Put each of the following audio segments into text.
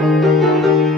Música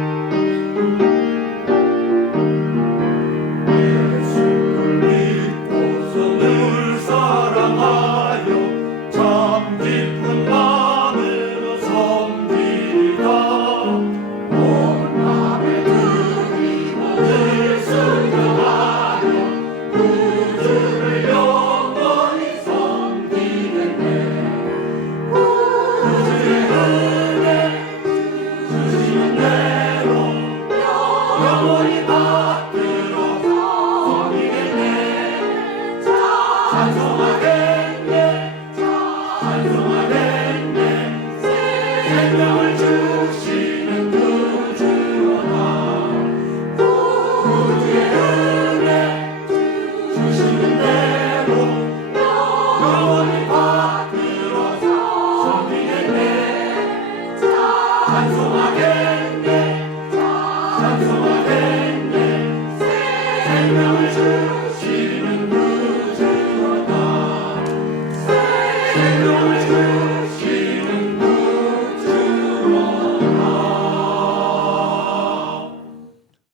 Lord,